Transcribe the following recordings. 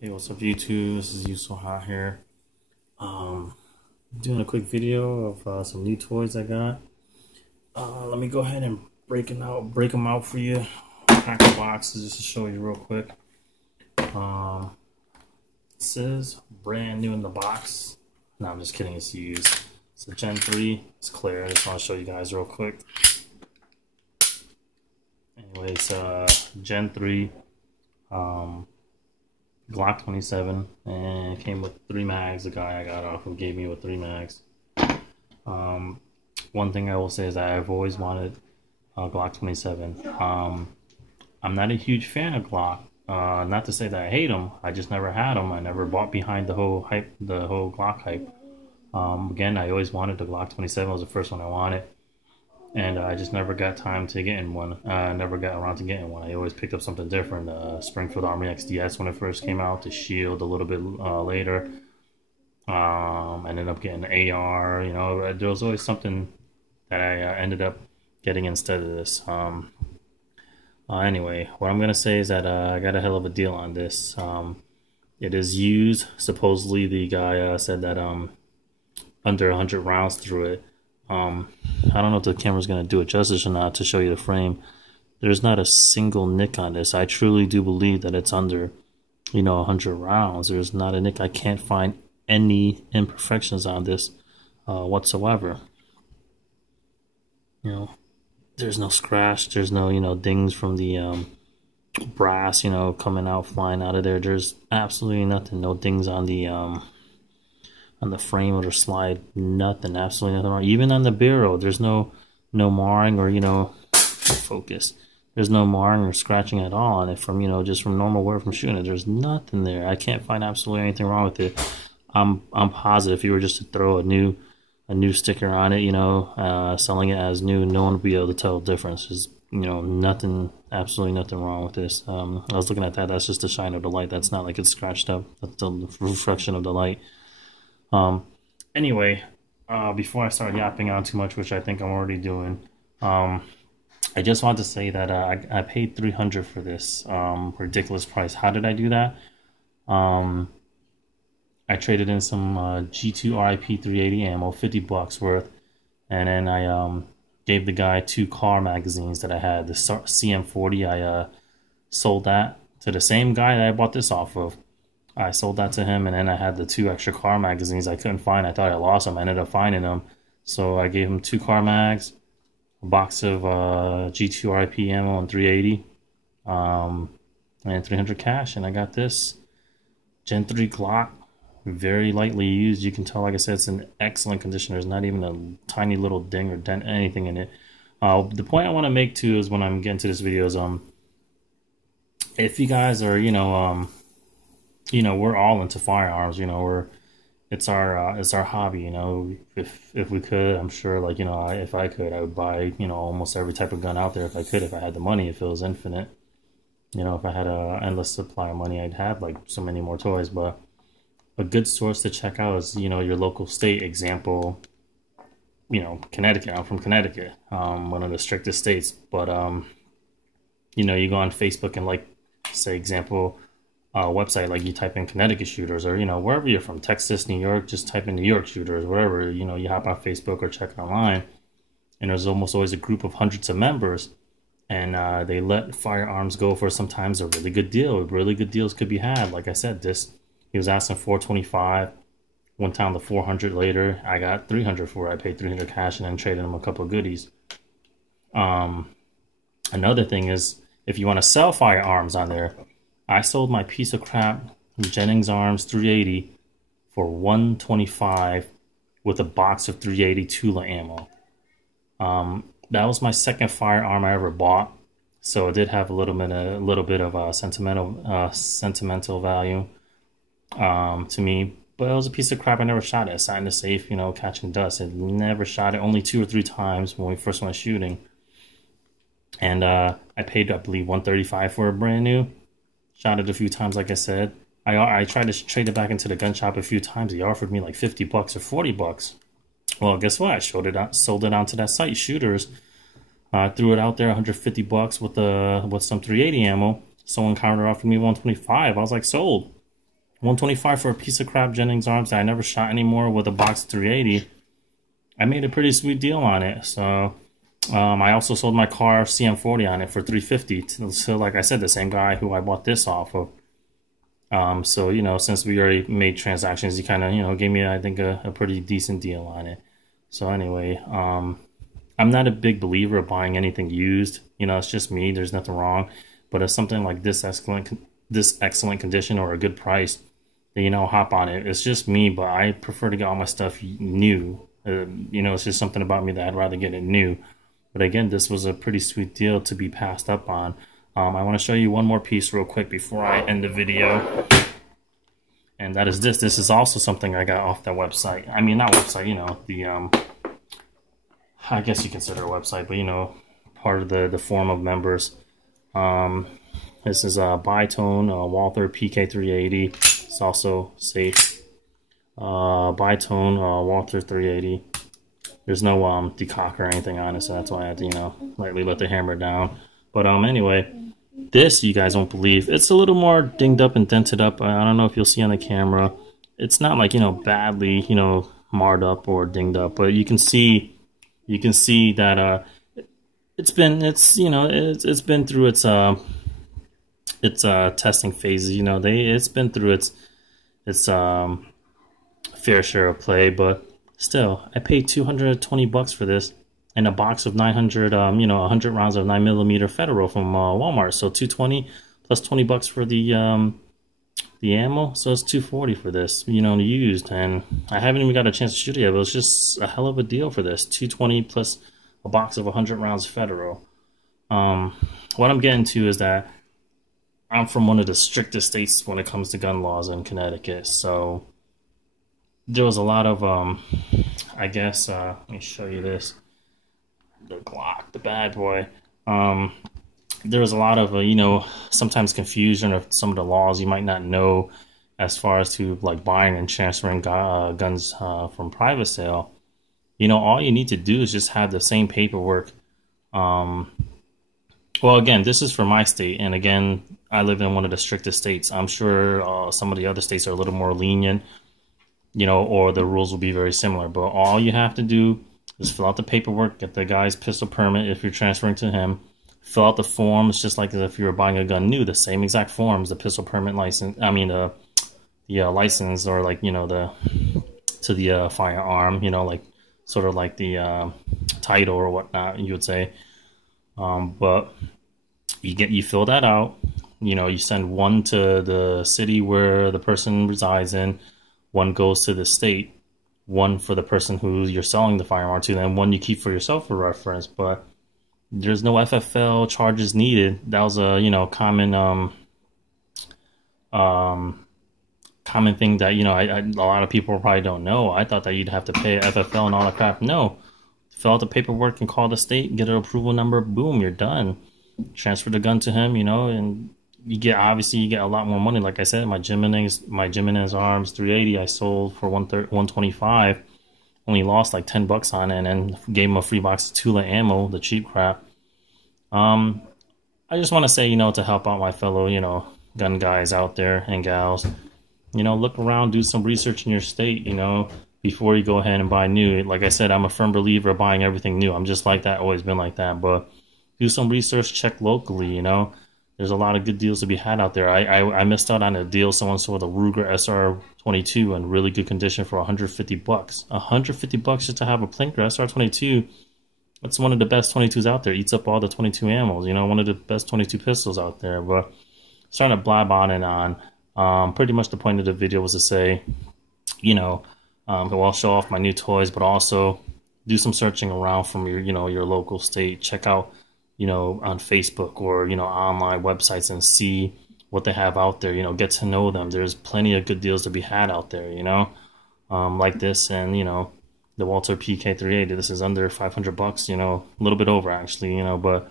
Hey, what's up YouTube? This is You So Hot here. Doing a quick video of some new toys I got. Let me go ahead and break them out for you. Pack the boxes just to show you real quick. This is brand new in the box. No, I'm just kidding, it's used. It's a Gen 3, it's clear. I just want to show you guys real quick. Anyway, it's Gen 3 Glock 27, and it came with 3 mags. The guy I got off of gave me with 3 mags. One thing I will say is that I've always wanted a Glock 27. I'm not a huge fan of Glock. Not to say that I hate them. I just never had them. I never bought behind the whole hype, the whole Glock hype. Again, I always wanted the Glock 27. It was the first one I wanted. And I just never got time to get in one. Never got around to getting one. I always picked up something different. Springfield Army XDS when it first came out. The Shield a little bit later. I ended up getting the AR. You know, there was always something that I ended up getting instead of this. Anyway, what I'm gonna say is that I got a hell of a deal on this. It is used. Supposedly, the guy said that under 100 rounds through it. I don't know if the camera's going to do it justice or not to show you the frame. There's not a single nick on this. I truly do believe that it's under, 100 rounds. There's not a nick. I can't find any imperfections on this whatsoever. There's no scratch. There's no, dings from the brass, coming out, flying out of there. There's absolutely nothing. No dings on the frame of the slide, nothing, absolutely nothing wrong. Even on the barrel, there's no marring or focus. There's no marring or scratching at all on it from just from normal wear from shooting it. There's nothing there. I can't find absolutely anything wrong with it. I'm positive if you were just to throw a new sticker on it, selling it as new, no one would be able to tell the difference. There's nothing, absolutely nothing wrong with this. I was looking at that. That's just the shine of the light. That's not like it's scratched up. That's the reflection of the light. Anyway, before I start yapping on too much, which I think I'm already doing, I just want to say that I paid $300 for this ridiculous price. How did I do that? I traded in some G2 RIP 380 ammo, $50 worth, and then I gave the guy 2 kahr magazines that I had. The CM40, I sold that to the same guy that I bought this off of. I sold that to him, and then I had the 2 extra kahr magazines I couldn't find. I thought I lost them. I ended up finding them. So I gave him 2 kahr mags, a box of G2 RIP ammo and 380, and 300 cash. And I got this Gen 3 Glock, very lightly used. You can tell, like I said, it's in excellent condition. There's not even a tiny little ding or dent, anything in it. The point I want to make, too, is when I'm getting to this video is, if you guys are, we're all into firearms. It's our hobby. If we could, I'm sure, like, if I could, I would buy, almost every type of gun out there if I could, if I had the money, if it was infinite. If I had an endless supply of money, I'd have like so many more toys. But a good source to check out is, your local state. Example, Connecticut. I'm from Connecticut, one of the strictest states. But you go on Facebook and, like, say example, website, like you type in Connecticut shooters, or wherever you're from, Texas, New York, just type in New York shooters, whatever, you hop on Facebook or check online, and there's almost always a group of hundreds of members, and they let firearms go for sometimes a really good deal. Really good deals could be had. Like I said, he was asking $425, went down to $400 later. I got $300 for it. I paid $300 cash and then traded him a couple of goodies. Another thing is, if you want to sell firearms on there, I sold my piece of crap Jennings Arms 380 for $125 with a box of 380 Tula ammo. That was my second firearm I ever bought, so it did have a little bit of sentimental value to me. But it was a piece of crap. I never shot it. It sat in the safe, catching dust. I never shot it. Only 2 or 3 times when we first went shooting. And I paid, I believe, $135 for it brand new. Shot it a few times, like I said. I tried to trade it back into the gun shop a few times. He offered me like $50 or $40. Well, guess what? I sold it onto that site, Shooters. Threw it out there, $150 with some 380 ammo. Someone counter offered me $125. I was like, sold. $125 for a piece of crap Jennings arms that I never shot anymore with a box 380. I made a pretty sweet deal on it. So I also sold my kahr CM40 on it for $350. So like I said, the same guy who I bought this off of. So, you know, since we already made transactions, he kind of, you know, gave me, I think, a pretty decent deal on it. So anyway, I'm not a big believer of buying anything used. You know, it's just me. There's nothing wrong. But if something like this excellent condition or a good price, then, you know, hop on it. It's just me, but I prefer to get all my stuff new. You know, it's just something about me that I'd rather get it new. But again, this was a pretty sweet deal to be passed up on. I want to show you one more piece real quick before I end the video. And that is this. This is also something I got off that website. I mean, not website, you know, the, I guess you consider a website, but, you know, part of the forum of members. This is a Bitone Walther pk380. It's also safe. Bitone walther 380. There's no decock or anything on it, so that's why I had to, you know, lightly let the hammer down. But anyway, this you guys won't believe. It's a little more dinged up and dented up. I don't know if you'll see on the camera. It's not like, you know, badly, you know, marred up or dinged up, but you can see that it's been through its testing phases. You know, it's been through its fair share of play, but still, I paid $220 for this and a box of 900, 100 rounds of 9mm Federal from Walmart. So $220 plus $20 for the ammo, so it's $240 for this, you know, used. And I haven't even got a chance to shoot it yet, but it's just a hell of a deal for this. $220 plus a box of 100 rounds Federal. What I'm getting to is that I'm from one of the strictest states when it comes to gun laws in Connecticut, so there was a lot of, I guess, let me show you this. The Glock, the bad boy. There was a lot of, you know, sometimes confusion of some of the laws you might not know as far as to, like, buying and transferring guns from private sale. You know, all you need to do is just have the same paperwork. Well, again, this is for my state, and again, I live in one of the strictest states. I'm sure some of the other states are a little more lenient, you know, or the rules will be very similar. But all you have to do is fill out the paperwork, get the guy's pistol permit if you're transferring to him, fill out the forms just like as if you were buying a gun new, the same exact forms, the pistol permit license, I mean the license, or like, you know, the firearm, you know, like sort of like the title or whatnot, you would say. But you fill that out, you know, you send one to the city where the person resides in, one goes to the state, one for the person who you're selling the firearm to, and one you keep for yourself for reference. But there's no FFL charges needed. That was a, you know, common thing that, you know, a lot of people probably don't know. I thought that you'd have to pay FFL and all that crap. No, fill out the paperwork and call the state, get an approval number, boom, you're done. Transfer the gun to him, you know, and you get a lot more money. Like I said, my Jimenez arms 380 I sold for $125. Only lost like $10 on it, and then gave him a free box of Tula ammo, the cheap crap. I just want to say, you know, to help out my fellow, you know, gun guys out there and gals, you know, look around, do some research in your state, you know, before you go ahead and buy new. Like I said, I'm a firm believer of buying everything new. I'm just like that, always been like that. But do some research, check locally, you know. There's a lot of good deals to be had out there. I missed out on a deal. Someone sold a Ruger SR22 in really good condition for $150. $150 just to have a Plinker SR22. That's one of the best 22s out there. Eats up all the 22 ammos. You know, one of the best 22 pistols out there. But starting to blab on and on. Pretty much the point of the video was to say, you know, I'll show off my new toys, but also do some searching around from your, you know, your local state. Check out, you know, on Facebook or, you know, online websites and see what they have out there, you know, get to know them. There's plenty of good deals to be had out there, you know, like this, and, you know, the Walther pk380, this is under $500, you know, a little bit over actually, you know, but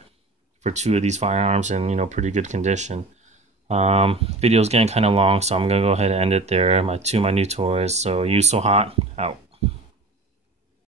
for two of these firearms in, you know, pretty good condition. Video's getting kind of long, so I'm gonna go ahead and end it there. My new toys. So you so hot out.